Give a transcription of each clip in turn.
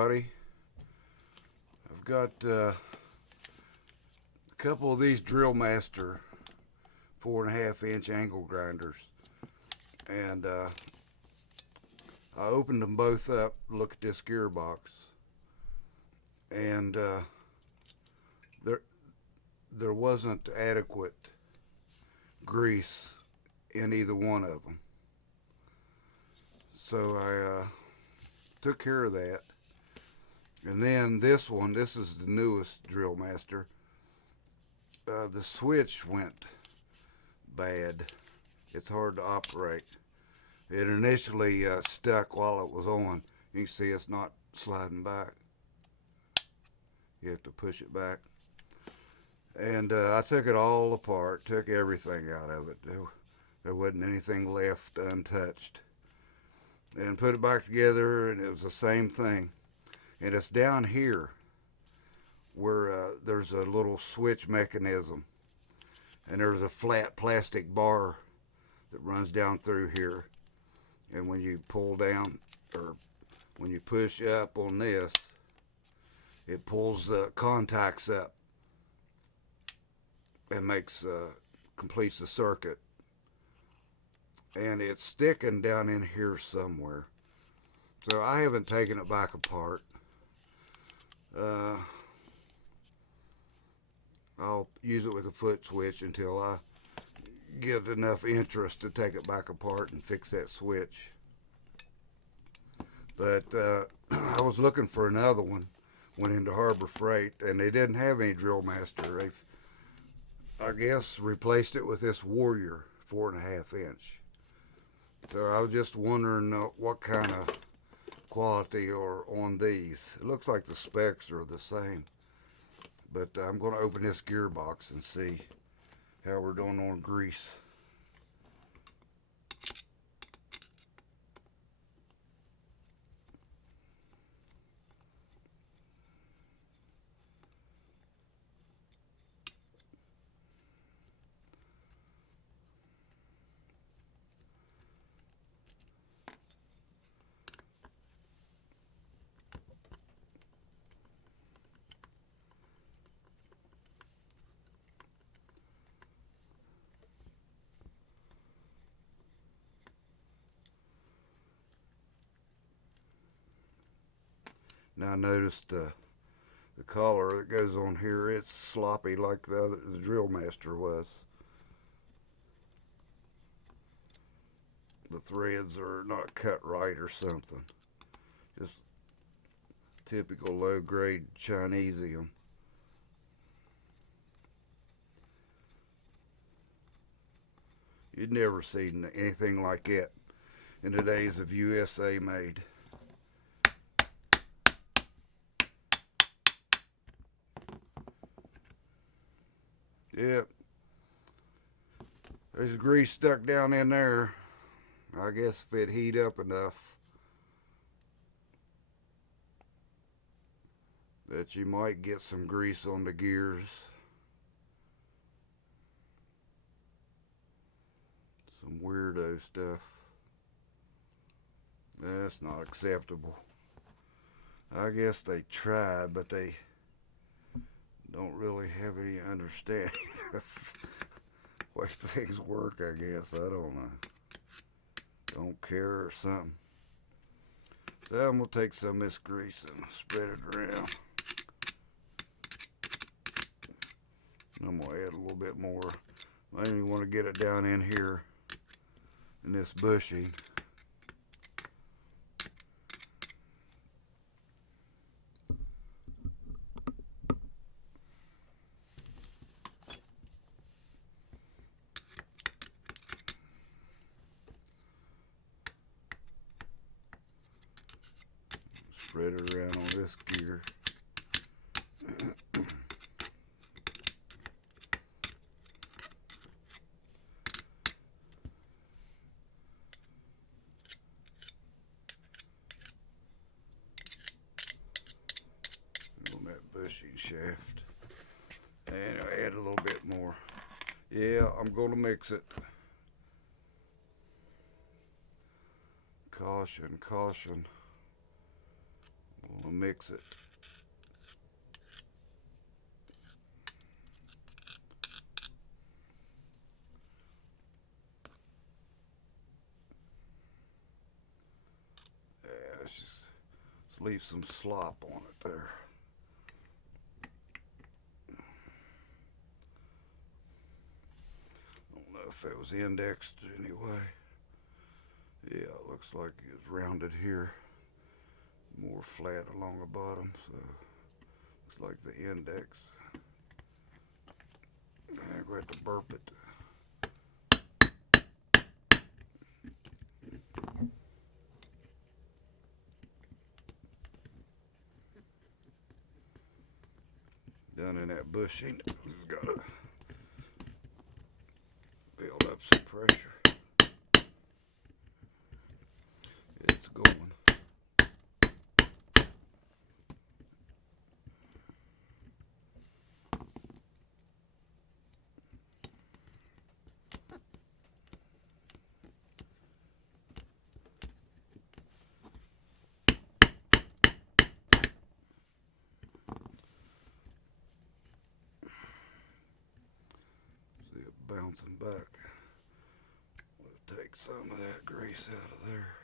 everybody. I've got a couple of these Drill Master 4.5 inch angle grinders, and I opened them both up to look at this gearbox, and there wasn't adequate grease in either one of them. So I took care of that. And then this is the newest Drill Master. The switch went bad. It's hard to operate. It initially stuck while it was on. You can see it's not sliding back. You have to push it back. And I took it all apart, took everything out of it. There wasn't anything left untouched. And put it back together, and it was the same thing. And it's down here where there's a little switch mechanism, and there's a flat plastic bar that runs down through here. And when you pull down, or when you push up on this, it pulls the contacts up and completes the circuit. And it's sticking down in here somewhere. So I haven't taken it back apart. I'll use it with a foot switch until I get enough interest to take it back apart and fix that switch. But I was looking for another one. Went into Harbor Freight, and they didn't have any Drill Master. They've, I guess, replaced it with this Warrior 4.5 inch. So I was just wondering what kind of quality are on these. It looks like the specs are the same. But I'm going to open this gearbox and see how we're doing on grease. Now notice the collar that goes on here, it's sloppy like the Drill Master was. The threads are not cut right or something. Just typical low grade Chinesium. You'd never seen anything like it in the days of USA made. Yep. There's grease stuck down in there. I guess if it heat up enough that you might get some grease on the gears. Some weirdo stuff. That's not acceptable. I guess they tried, but they don't really have any understanding of way things work, I guess. I don't know. Don't care or something. So I'm going to take some of this grease and spread it around. I'm going to add a little bit more. I even want to get it down in here in this bushing. Spread it around on this gear. On that bushing shaft. And I'll add a little bit more. Yeah, I'm going to mix it. Caution, caution. We'll mix it. Yeah, let's leave some slop on it there. Don't know if it was indexed anyway. Yeah, it looks like it's rounded here, more flat along the bottom, so looks like the index. I'm going to have to burp it. Down in that bushing, it's got to build up some pressure. It's going. See it bouncing back. We'll take some of that grease out of there.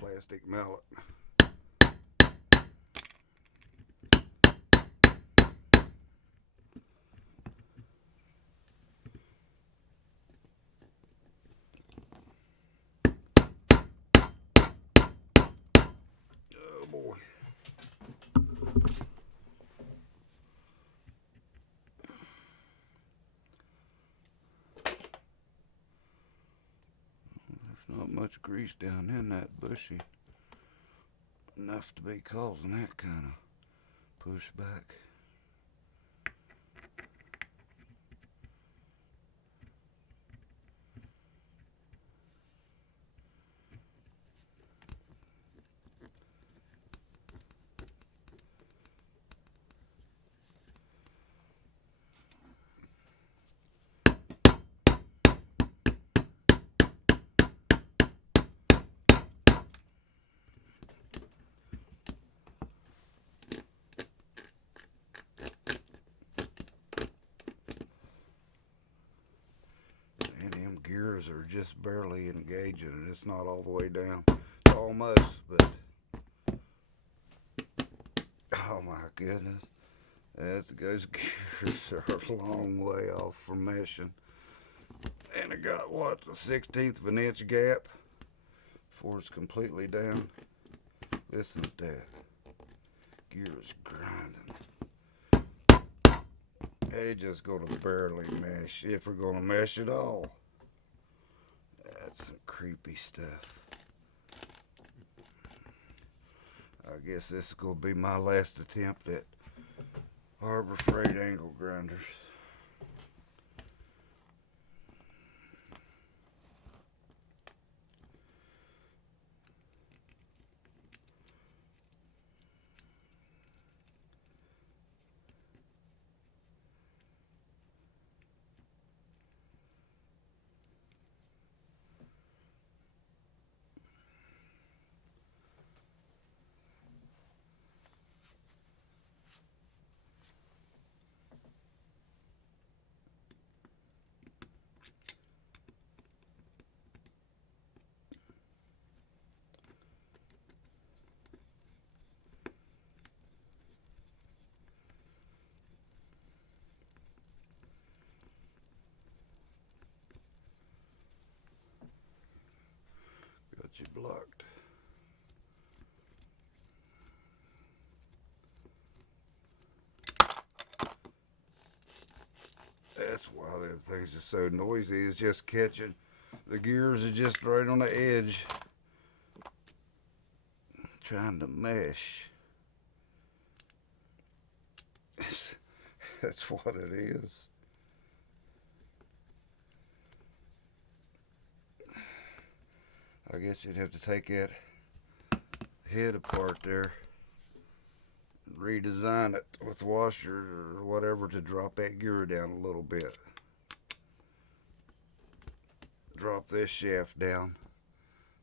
Plastic mallet. Oh boy. There's not much grease down in that bushy. Enough to be causing that kind of pushback. And them gears are just barely engaging, and it's not all the way down. It's almost, but oh my goodness. Those gears are a long way off from meshing. And I got what, the 1/16 of an inch gap before it's completely down. Listen to that. Gears grinding. They just gonna barely mesh, if we're gonna mesh at all. That's some creepy stuff. I guess this is gonna be my last attempt at Harbor Freight angle grinders. Got you blocked. That's why the things are so noisy. It's just catching. The gears are just right on the edge. Trying to mesh. That's what it is. I guess you'd have to take that head apart there, redesign it with washer or whatever to drop that gear down a little bit. Drop this shaft down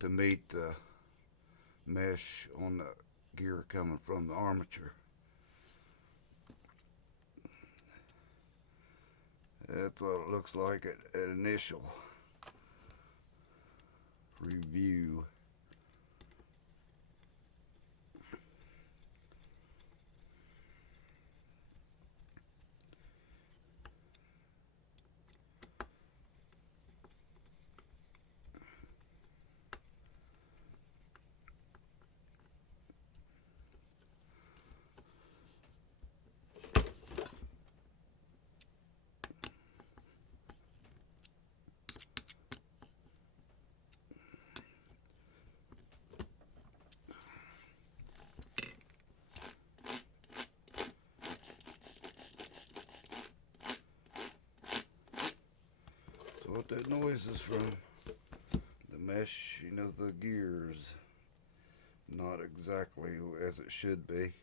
to meet the mesh on the gear coming from the armature. That's what it looks like at initial review. What that noise is from, the meshing of the gears, not exactly as it should be.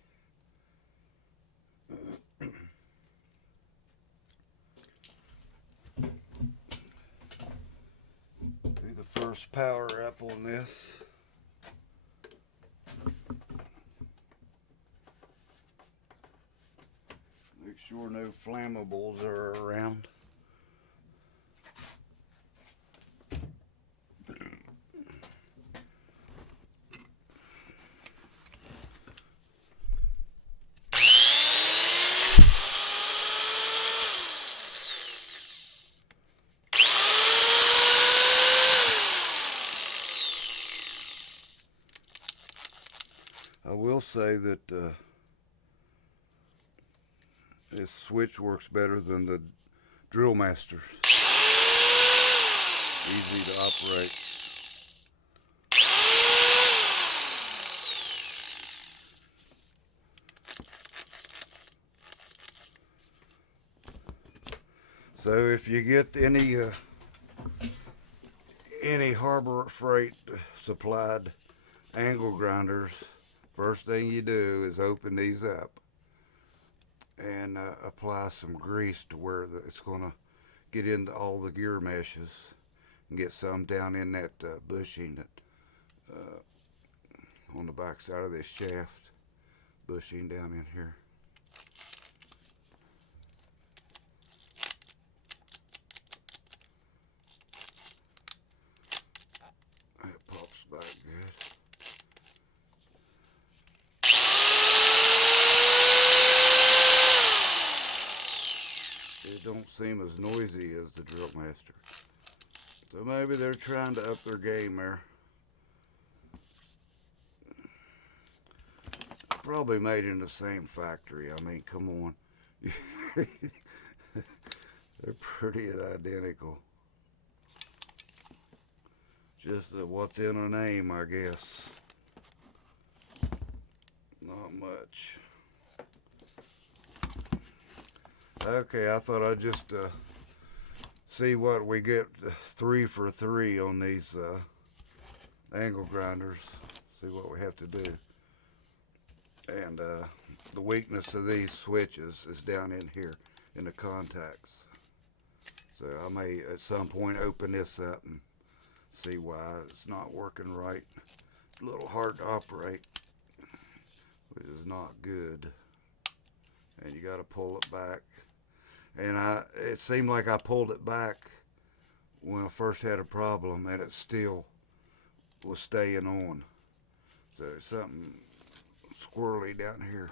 Do the first power up on this. Make sure no flammables are around. I will say that this switch works better than the Drill Master. Easy to operate. So if you get any Harbor Freight supplied angle grinders, first thing you do is open these up and apply some grease to where it's going to get into all the gear meshes and get some down in that bushing that on the back side of this shaft, bushing down in here. That pops back good. It don't seem as noisy as the Drill Master. So maybe they're trying to up their game there. Probably made in the same factory. I mean, come on. They're pretty identical. Just what's in a name, I guess. Not much. Okay, I thought I'd just see what we get 3 for 3 on these angle grinders. See what we have to do. And the weakness of these switches is down in here in the contacts. So I may at some point open this up and see why it's not working right. It's a little hard to operate, which is not good. And you got to pull it back. And it seemed like I pulled it back when I first had a problem, and it still was staying on. So there's something squirrely down here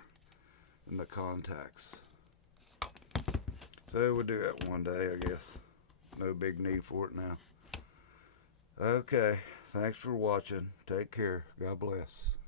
in the contacts. So we'll do that one day, I guess. No big need for it now. Okay, thanks for watching. Take care. God bless.